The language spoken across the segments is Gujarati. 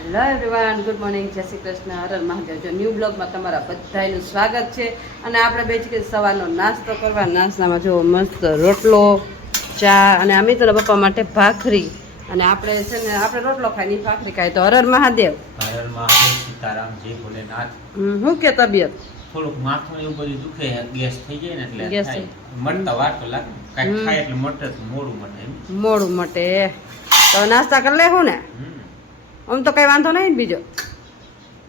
હેલો એવરીવન, ગુડ મોર્નિંગ, જય શ્રી કૃષ્ણ, હર હર મહાદેવ. જો ન્યૂ બ્લોગમાં તમારા બધાનું સ્વાગત છે. અને આપણે બે કે સવારનો નાસ્તો કરવા. નાસ્તામાં જો મસ્ત રોટલો, ચા અને અમિતના પપ્પા માટે ભાખરી. અને આપણે છે ને આપણે રોટલો ખાઈ ની ભાખરી ખાઈ. તો હર હર મહાદેવ. હર હર મહાદેવ, સીતારામ, જય ભોલેનાથ. શું કે તબિયત? થોડુંક માથું એવું બધું દુખે, ગેસ થઈ જાય ને એટલે ગેસ થાય. મળતા વાર તો લાગે, કાંઈક ખાય એટલે મટે તો મોડું મટે. મોડું મટે તો નાસ્તા કરી લેવું ને. આમ તો કઈ વાંધો નહીં બીજો.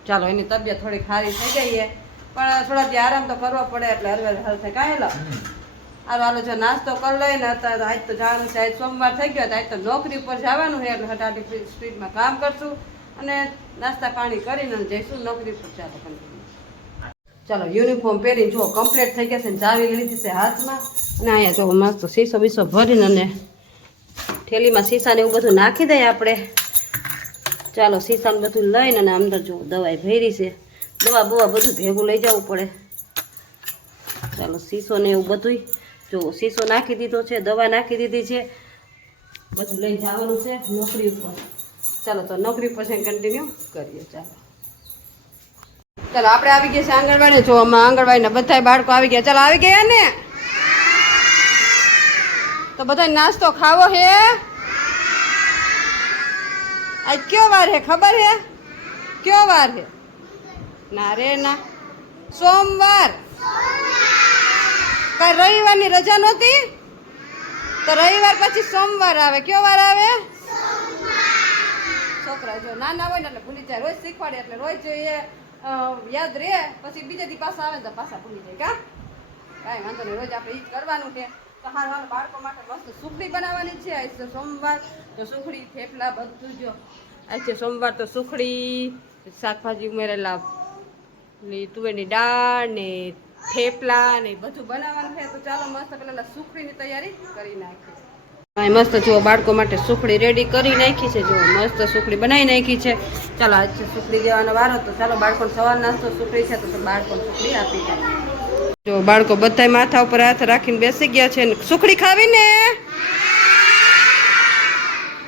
ચાલો, એની તબિયત થોડી સારી થઈ ગઈ છે, પણ થોડા દી આરામ તો કરવો પડે એટલે હરવે હર થાય કાંઈ લો. હાલો જો નાસ્તો કરી લઈને અત્યારે આજ તો જવાનું છે. આજ સોમવાર થઈ ગયો, આજ તો નોકરી ઉપર જવાનું છે એટલે હટાટી સ્પીડમાં કામ કરશું અને નાસ્તા પાણી કરીને જઈશું નોકરી પર. ચાલો ચાલો, યુનિફોર્મ પહેરીને જો કમ્પ્લીટ થઈ ગયા છે ને ચાવી લીધી છે હાથમાં. અને અહીંયા જો મસ્ત શીશો બીસો ભરીને અને થેલીમાં શીશાને એવું બધું નાખી દઈએ આપણે. ચાલો, શીશામાં બધું લઈને અને અંદર જો દવાઈ ભરી છે, દવા બવા બધું ભેગું લઈ જવું પડે. ચાલો, શીશો ને એવું બધું જો શીશો નાખી દીધો છે, દવા નાખી દીધી છે, બધું લઈ જવાનું છે નોકરી ઉપર. ચાલો તો નોકરી ઉપર છે કન્ટિન્યુ કરીએ. ચાલો ચાલો, આપણે આવી ગયા છે આંગણવાડી. જો આમાં આંગણવાડીના બધા બાળકો આવી ગયા. ચાલો, આવી ગયા ને? તો બધા નાસ્તો ખાવો હે? આજ કયો વાર હે ખબર હે? કયો વાર હે? ના રે ના, સોમવાર. કઈ રવિવારની રજા નહોતી તો રવિવાર પછી સોમવાર આવે. કયો વાર આવે? છોકરા જો નાના હોય ને એટલે ભૂલી જાય. રોજ શીખવાડે એટલે રોજ જોઈએ યાદ રહે. પછી બીજા દી પાછા આવે ને તો પાછા ભૂલી જાય. કાંઈ વાંધો નહીં, રોજ આપણે ઈ જ કરવાનું છે. તો હાલ બાળકો માટે મસ્ત સુખડી બનાવવાની છે. આજ તો સોમવાર તો સુખડી થેપલા બધું જો. આજ છે સોમવાર તો સુખડી, શાકભાજી ઉમેરેલા, તુવેરની દાળ ને થેપલા ને બધું બનાવવાનું છે. તો ચાલો મસ્ત પેલા સુખડીની તૈયારી કરી નાખીએ. મસ્ત જુઓ બાળકો માટે સુખડી રેડી કરી નાખી છે. જુઓ મસ્ત સુખડી બનાવી નાખી છે. ચાલો, આજ છે સુખડી દેવાનો વારો. તો ચાલો, બાળકોને સવાર નાસ્તો સુખડી છે તો બાળકોને સુખડી આપી જાય. જો બાળકો બધા માથા ઉપર હાથ રાખીને બેસી ગયા છે. સુખડી ખાવી ને?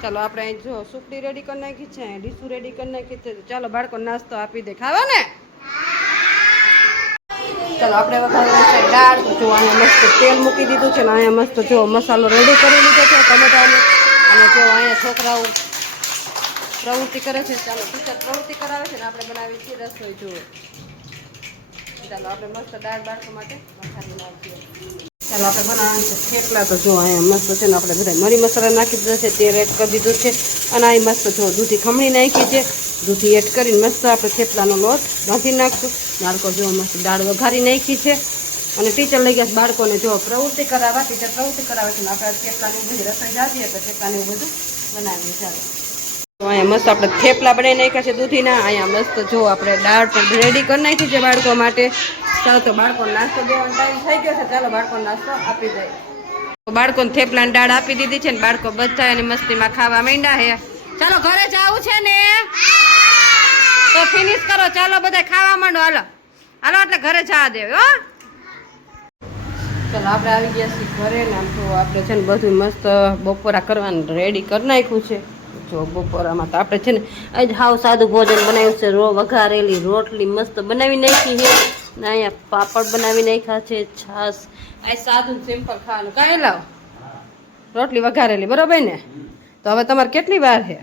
ચાલો, આપણે અહીં જો સુખડી રેડી કરી નાખી છે, ડીશું રેડી કરી નાખી છે. ચાલો, બાળકો નાસ્તો આપી દે. ખાવા ને? ચાલો, આપણે વઘારેલી છે દાળ. જો અહીંયા મસ્ત તેલ મૂકી દીધું છે ને અહીંયા મસ્ત જો મસાલો રેડી કરી લીધો છે ટમેટાનો. અને જો અહીંયા છોકરાઓ પ્રવૃત્તિ કરે છે. ચાલો, ટીચર પ્રવૃત્તિ કરાવે છે ને આપણે બનાવી છીએ રસોઈ. જુઓ, ચાલો આપણે મસ્ત દાળ બાળકો માટે વઘારી નાખીએ. ચાલો, આપણે બનાવવાનું છે થેપલા. તો જો અહીંયા મસ્ત છે ને આપણે બધા મરી મસાલા નાખી દીધો છે, તેલ એડ કરી દીધું છે. અને અહીં મસ્ત જો દૂધી ખમણી નાખી છે. દૂધી એડ કરીને મસ્ત આપણે થેપલાનો લોટ બાંધી નાખશું. બાળકો જો મસ્ત દાળ વઘારી નાખી છે. અને ટીચર લઈ ગયા બાળકોને જો પ્રવૃત્તિ કરાવવા. ટીચર પ્રવૃત્તિ કરાવે છે ને આપણે થેપલાની બધી રસોઈ જાતીએ તો થેપલાનું બધું બનાવીએ. ચાલો, તો અહીંયા મસ્ત આપણે થેપલા બનાવી નાખ્યા છે દૂધીના. અહીંયા મસ્ત જો આપણે દાળ પણ રેડી કરી નાખી છે બાળકો માટે. ચાલો, તો બાળકોને નાસ્તો દેવાનો ટાઈમ થઈ ગયો છે. ચાલો, બાળકોને નાસ્તો આપી જાય. તો બાળકોને થેપલાની દાળ આપી દીધી છે ને બાળકો બધા એની મસ્તીમાં ખાવા માંડ્યા છે. ચાલો, ઘરે જવું છે ને તો ફિનિશ કરો. ચાલો, બધા ખાવા માંડો. હાલો હાલો, એટલે ઘરે જવા દેવે હો. ચાલો, આપણે આવી ગયા છીએ ઘરે ને. આમ તો આપણે છે ને બધું મસ્ત બપોરા કરવાનું રેડી કરી નાખ્યું છે. જો બપોરામાં તો આપણે છે ને આજ હાવ સાદું ભોજન બનાવ્યું છે. વઘારેલી રોટલી મસ્ત બનાવી નાખી છે ને અહીંયા પાપડ બનાવી નાખ્યા છે, છાશ. આ સાદું સિમ્પલ ખાવાનું. કાંઈ લાવ રોટલી વઘારેલી, બરોબર ને? તો હવે તમારે કેટલી વાર છે?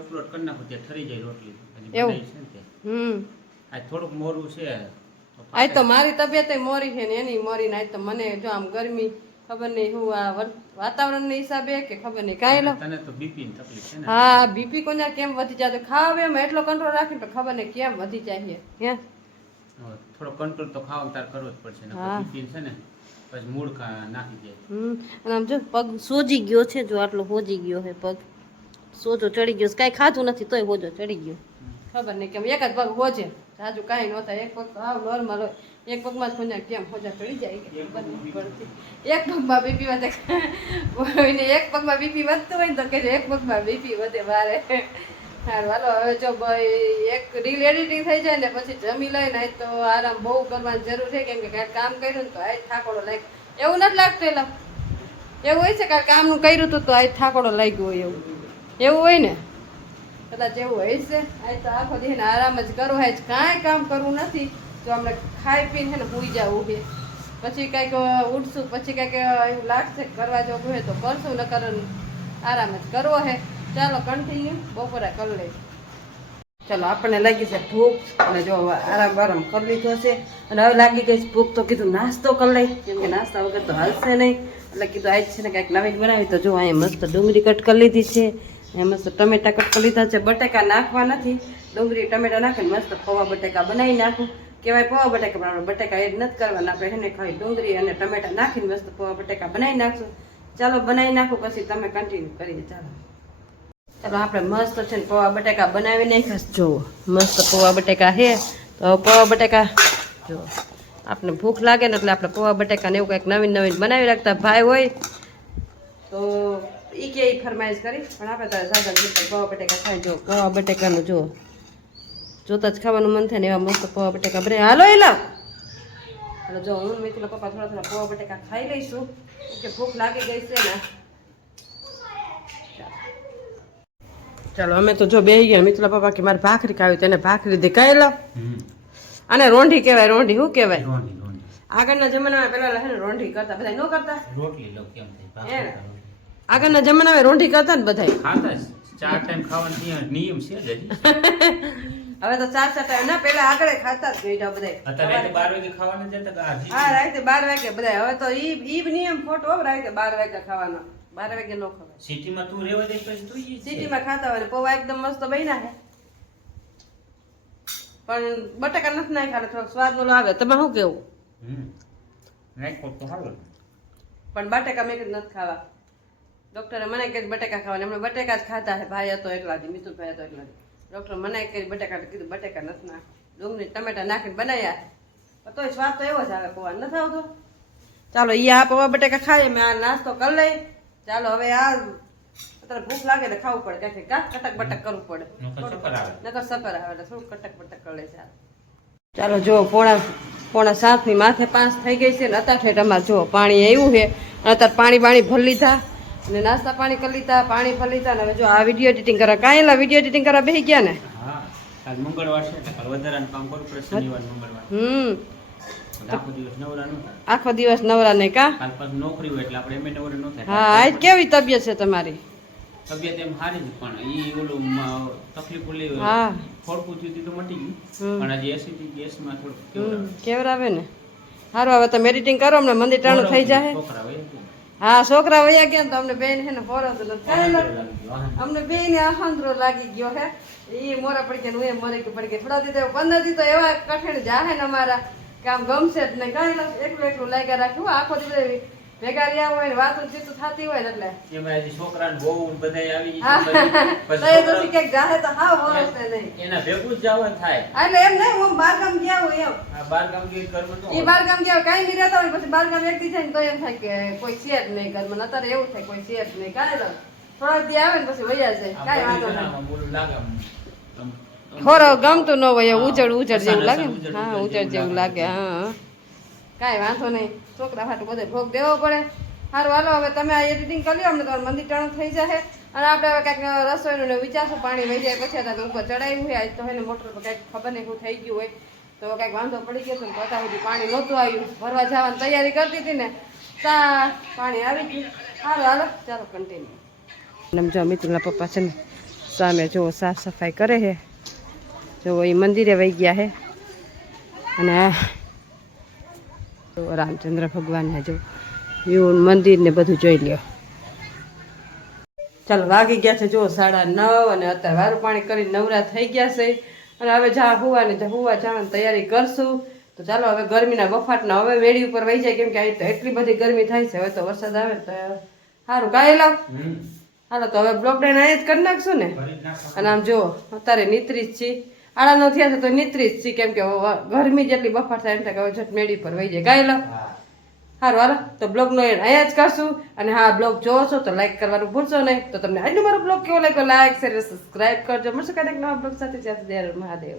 અપલોડ કરી નાખો ત્યાં ઠરી જાય રોટલી. એવું? આ થોડુંક મોરું છે. આજ તો મારી તબિયત મોરી છે ને એની મોરી ને. આજ તો મને જો આમ ગરમી ખબર નહીં હું આ વાતાવરણના હિસાબે કે ખબર નહીં કાંઈ લો. તને તો બીપી ની તકલીફ છે ને? હા, બીપી કોને કેમ વધી જાય? ખાવા એમ એટલો કંટ્રોલ રાખીને તો ખબર નહીં કેમ વધી જાય છે. થોડો કંટ્રોલ તો ખાવા તાર કરવો જ પડશે ને. બીપી છે ને પછી મૂળ નાખી જાય. અને આમ જો પગ સોજી ગયો છે. જો આટલો હોજી ગયો છે પગ, સોજો ચડી ગયો. કાંઈ ખાધું નથી તોય હોજો ચડી ગયો. ખબર નહીં કેમ એક જ પગ હોજે, સાજુ કાંઈ ન થાય. એક પગ આવ નોર્મલ હોય, એક પગમાં જ ખોજા કેમ હોજા ચડી જાય ખબર નહીં પડતી. એક પગમાં બીપી વધે એક પગમાં બીપી વધતું હોય ને તો કે એક પગમાં બીપી વધે વારે. સારું, હાલો હવે જો એક રીલ એડિટિંગ થઈ જાય ને પછી જમી લઈને આજ તો આરામ બહુ કરવાની જરૂર છે. કેમ કે કાંઈક કામ કર્યું ને તો આજ થાકોડો લાગ્યો. એવું નથી લાગતું? એલા એવું હોય છે કાંઈ કામનું કર્યું હતું તો આજ થાકોડો લાગ્યો હોય એવું હોય ને? કદાચ એવું હોય છે. આ તો આખો દી ને આરામ જ કરો હે, કાંઈ કામ કરવું નથી. તો આપણે ખાઈ પીને ને સૂઈ જવું છે. પછી કંઈક ઉઠશું, પછી કંઈક એવું લાગશે કરવા જવું હોય તો કરશું, નકર આરામ જ કરવો હે. ચાલો કન્ટિન્યુ બપોરે કરી લઈશું. ચાલો આપણને લાગી છે ભૂખ, અને જો આરામ બારામ કરી લીધો છે, અને હવે લાગી ગઈ છે ભૂખ. તો કીધું નાસ્તો કરી લઈ, કેમ કે નાસ્તા વગર તો હાલશે નહીં. એટલે કીધું આજ છે ને કંઈક નવીન બનાવી. તો જો અહીંયા મસ્ત ડુંગળી કટ કરી લીધી છે, અહીંયા મસ્ત ટમેટા કટ કરી લીધા છે. બટેકા નાખવા નથી, ડુંગળી ટમેટા નાખીને મસ્ત પૌવા બટેકા બનાવી નાખું. કહેવાય પૌવા બટેકા, પણ આપણે બટેકા એડ નથી કરવાના. આપણે એને ખાલી ડુંગળી અને ટમેટા નાખીને મસ્ત પૌવા બટેકા બનાવી નાખશું. ચાલો બનાવી નાખું, પછી તમે કન્ટિન્યુ કરીએ. ચાલો ચાલો આપણે મસ્ત છે ને પૌવા બટેકા બનાવી નાખ્યા. જુઓ મસ્ત પૌવા બટેકા છે. તો પૌવા બટેકા જો આપણે ભૂખ લાગે ને એટલે આપણે પૌવા બટેકા ને એવું કંઈક નવીન નવીન બનાવી રાખતા. ભાઈ હોય તો એ કે ફરમાઈશ કરી, પણ આપણે તો સાદા પૌવા બટેકા ખાઈ. જો પૌવા બટેકાનું જો જોતા જ ખાવાનું મન થાય ને એવા મસ્ત પૌવા બટેકા બને. હાલો એલા હાલો, જો હું મિત્ર પપ્પા થોડા થોડા પૌવા બટેકા ખાઈ લઈશું, કે ભૂખ લાગી ગઈ છે ને. ચાલો અમે તો જો બેસી ગયા. મિત્ર પપ્પા કે મારે ભાખરી ખાવી, તેને ભાખરી દેખાઈ લો. આને રોંઢી કહેવાય. રોંઢી શું કહેવાય? આગળના જમાનામાં પેલા હે ને રોંઢી કરતા, બધા ન કરતા? રોટલી લો કેમ થાય? આગળના જમાનામાં રોંઢી કરતા ને બધા. ખાતા જ 4 ટાઈમ ખાવાનો નિયમ છે જ હજી. હવે તો 4 ટાઈમ ના, પેલા આગળ ખાતા જ ગઈડા બધા. અત્યારે 12 વાગે ખાવાના જતા. હા રાતે 12 વાગે બધા. હવે તો ઈ નિયમ ખોટો. રાતે 12 વાગે ખાવાનો, 12 વાગે ન ખવાય. સિટીમાં તું રહેવા દે પછી તું સિટીમાં ખાતા હોય ને પૌવા એકદમ મસ્ત બન્યા છે, પણ બટાકા નથી નાખ્યા, થોડોક સ્વાદ ઓલો આવે. તમે શું કેવું? પણ બટાકા મેં કીધું નથી ખાવા. ડોક્ટરે મને કહે બટાકા ખાવાના. એમણે બટાકા જ ખાતા છે. ભાઈ હતો એકલા દી, મિતુભાઈ હતો એકલા દી. ડોક્ટર મને કહે બટાકા, કીધું બટાકા નથી નાખ, ડુંગળી ટમેટા નાખીને બનાવ્યા. તોય સ્વાદ તો એવો જ આવે, પૌવા નથી આવતો. ચાલો ઈ આ પૌવા બટાકા ખાઈએ, મેં આ નાસ્તો કરી લઈ. ચાલો હવે આ અત્યારે ભૂખ લાગે એટલે ખાવું પડે, ક્યાંક કાંક કટક બટક કરવું પડે, નકર સફર આવે એટલે થોડું કટક બટક કરી લે. ચાલો જો 6:45 ની માથે 5 થઈ ગઈ છે ને. અત્યારે ઠેઠ અમારે જો પાણી આવ્યું છે, અત્યારે પાણી ભરી લીધા અને નાસ્તા પાણી કરી લીધા, પાણી ભરી લીધા. ને હવે જો આ વિડીયો એડિટિંગ કરવા કાંઈ વિડીયો એડિટિંગ કરવા બેસી ગયા ને. મંગળવાર છે એટલે કાલ વધારાનું કામ કરવું પડે. શનિવાર મંગળવાર આખો દિવસ નવરા નહીં કા? કાલ પાછું નોકરી હોય એટલે આપણે એમ નવરા ન થાય. હા આજ કેવી તબિયત છે તમારી? તબિયત એમ સારી જ, પણ ઈ ઓલું તકલીફ ઓલી ફોડકું થયું તો મટી ગયું, પણ હજી એસિડિટી ગેસમાં થોડું કેવરાવે ને. સારું હવે તમે એડિટિંગ કરો, અમને મંદિર ટાણું થઈ જાય. છોકરા હોય. હા છોકરા વયા ગયા તો અમને બેન છે ને ફોરતો અમને બેન આહંદ્રો લાગી ગયો હે. એ મોરા પડી ગયા, હું એ મોરે પડી ગઈ. થોડા દી 15 દી તો એવા કઠણ જાહે ને અમારા કામ ગમશે જ નહીં. કાંઈ એકલું એકલું લાગ્યા રાખ્યું. આખો દિવસ ભેગા રહ્યા હોય ને વાતો ચીતું થતી હોય ને એટલે એમાં છોકરાને બહુ બધા આવી ક્યાંક જાહે તો હા વરસે નહીં, એના ભેગું જ જવાનું થાય. એટલે એમ નહીં, હું બારગામ ગયા હોય એમ. બારગામ ગઈ ઘરમાં તો ઈ બારગામ ગયા કાંઈ નહીં રહેતા હોય, પછી બારગામ એક દી જાય ને તો એમ થાય કે કોઈ છે જ નહીં ઘરમાં. અત્યારે એવું થાય કોઈ છે જ નહીં. કાંઈ થોડાક દી આવે ને પછી વયા જાય, કાંઈ વાંધો નહીં. બોલું લાગે ખોરો ગમતું ન હોય, ઉજળ જેવું લાગે ને. હા ઉજળ જેવું લાગે. હા કાંઈ વાંધો નહીં, છોકરા હાટું બધે ભોગ દેવો પડે. સારું હાલો હવે તમે આ એડિટિંગ કરી લો, અમને તમારું મંદિર ટાણું થઈ જશે. અને આપણે હવે કાંઈક રસોઈનું વિચારશું. પાણી વહી જાય પછી તો ઉપર ચડાવ્યું હોય. આજ તો એને મોટર પર કાંઈક ખબર નહીં શું થઈ ગયું હોય, તો કાંઈક વાંધો પડી ગયો હતો ને પતા સુધી પાણી નહોતું આવ્યું. ભરવા જવાની તૈયારી કરતી હતી ને પાણી આવી ગયું. સારું હાલો ચાલો કન્ટિન્યુ. જો મિત્રના પપ્પા છે ને સામે જો સાફ સફાઈ કરે છે. જો એ મંદિરે વહી ગયા છે, અને રામચંદ્ર ભગવાનને જો એવું મંદિર ને બધું જોઈ લ્યો. ચાલો વાગી ગયા છે જો 9:30, અને અત્યારે વારું પાણી કરી નવરા થઈ ગયા છે. અને હવે જા હુવા જવાની તૈયારી કરશું. તો ચાલો હવે ગરમીના બફાટના હવે વેડી ઉપર વહી જાય, કેમ કે અહીં તો એટલી બધી ગરમી થાય છે. હવે તો વરસાદ આવે તો સારું કાંઈ લાવ. હાલો તો હવે બ્લોક ડાઉન અહીંયા જ કરી નાખશું ને. અને આમ જો અત્યારે નીતરી જ છીએ, 8:30 થયા છે તો નીતરી જ છીએ, કેમ કે ગરમી જેટલી બફાટ થાય એટલે હવે જટ મેડી પર વહી જાય. કાંઈ લાવ. સારું હાલો તો બ્લોગનો અહીંયા જ કરશું. અને હા બ્લોગ જોવો છો તો લાઈક કરવાનું ભૂલશો નહીં. તો તમને આજનો મારો બ્લોગ કેવો લાગ્યો લાઈક શેર સબસ્ક્રાઈબ કરજો. મળશે કાંઈક નવા બ્લોગ સાથે. જ્યાં સુધી મહાદેવ.